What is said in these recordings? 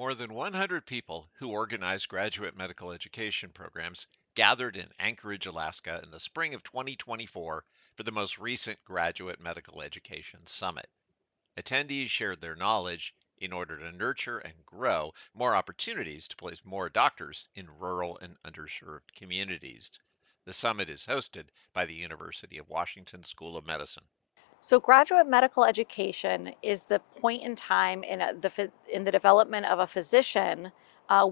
More than 100 people who organize graduate medical education programs gathered in Anchorage, Alaska in the spring of 2024 for the most recent Graduate Medical Education Summit. Attendees shared their knowledge in order to nurture and grow more opportunities to place more doctors in rural and underserved communities. The summit is hosted by the University of Washington School of Medicine. So, graduate medical education is the point in time in the development of a physician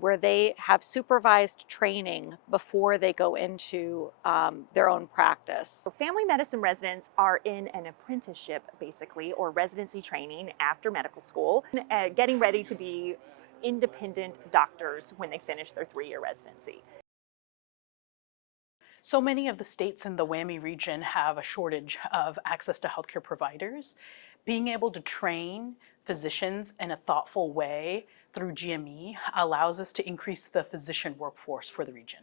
where they have supervised training before they go into their own practice. So family medicine residents are in an apprenticeship, basically, or residency training after medical school, getting ready to be independent doctors when they finish their 3-year residency. So many of the states in the WAMI region have a shortage of access to healthcare providers. Being able to train physicians in a thoughtful way through GME allows us to increase the physician workforce for the region.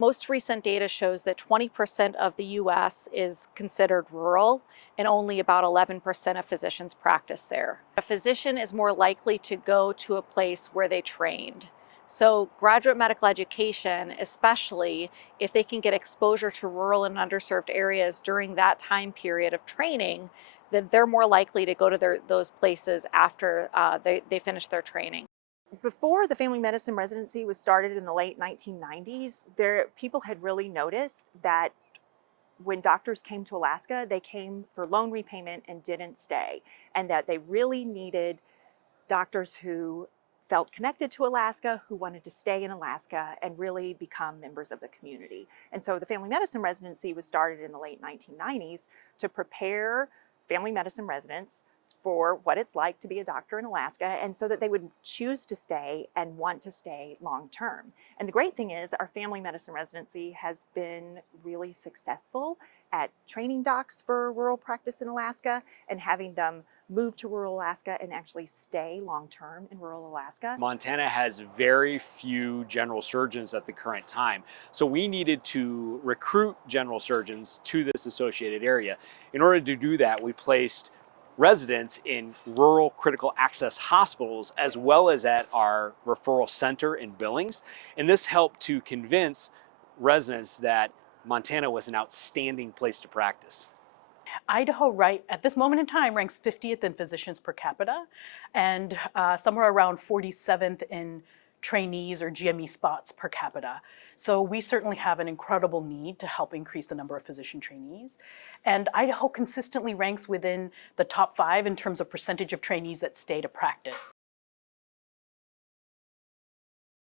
Most recent data shows that 20% of the US is considered rural and only about 11% of physicians practice there. A physician is more likely to go to a place where they trained. So, graduate medical education, especially if they can get exposure to rural and underserved areas during that time period of training, then they're more likely to go to those places after they finish their training. Before the family medicine residency was started in the late 1990s, people had really noticed that when doctors came to Alaska, they came for loan repayment and didn't stay, and that they really needed doctors who felt connected to Alaska, who wanted to stay in Alaska and really become members of the community. And so the family medicine residency was started in the late 1990s to prepare family medicine residents for what it's like to be a doctor in Alaska, and so that they would choose to stay and want to stay long term. And the great thing is our family medicine residency has been really successful at training docs for rural practice in Alaska and having them move to rural Alaska and actually stay long term in rural Alaska. Montana has very few general surgeons at the current time. So we needed to recruit general surgeons to this associated area. In order to do that, we placed residents in rural critical access hospitals as well as at our referral center in Billings. And this helped to convince residents that Montana was an outstanding place to practice. Idaho, right at this moment in time, ranks 50th in physicians per capita and somewhere around 47th in trainees or GME spots per capita. So we certainly have an incredible need to help increase the number of physician trainees. And Idaho consistently ranks within the top 5 in terms of percentage of trainees that stay to practice.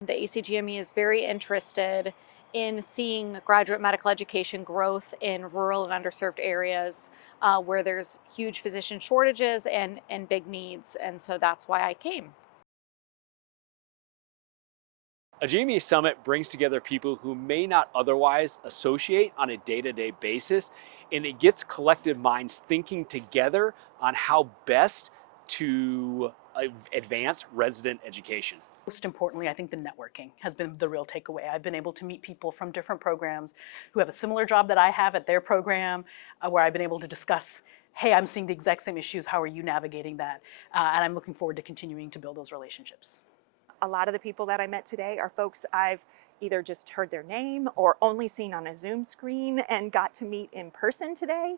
The ACGME is very interested in seeing graduate medical education growth in rural and underserved areas where there's huge physician shortages and big needs. And so that's why I came. A GME Summit brings together people who may not otherwise associate on a day-to-day basis, and it gets collective minds thinking together on how best to advance resident education. Most importantly, I think the networking has been the real takeaway. I've been able to meet people from different programs who have a similar job that I have at their program, where I've been able to discuss, hey, I'm seeing the exact same issues, how are you navigating that? And I'm looking forward to continuing to build those relationships. A lot of the people that I met today are folks I've either just heard their name or only seen on a Zoom screen and got to meet in person today.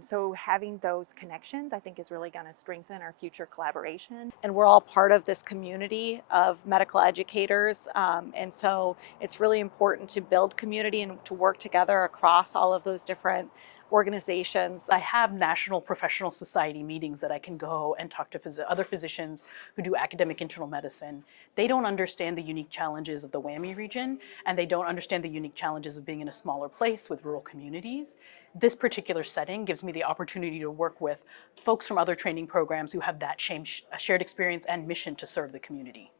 So having those connections, I think, is really going to strengthen our future collaboration. And we're all part of this community of medical educators. And so it's really important to build community and to work together across all of those different organizations. I have national professional society meetings that I can go and talk to other physicians who do academic internal medicine. They don't understand the unique challenges of the WAMI region, and they don't understand the unique challenges of being in a smaller place with rural communities. This particular setting gives me the opportunity to work with folks from other training programs who have that shared experience and mission to serve the community.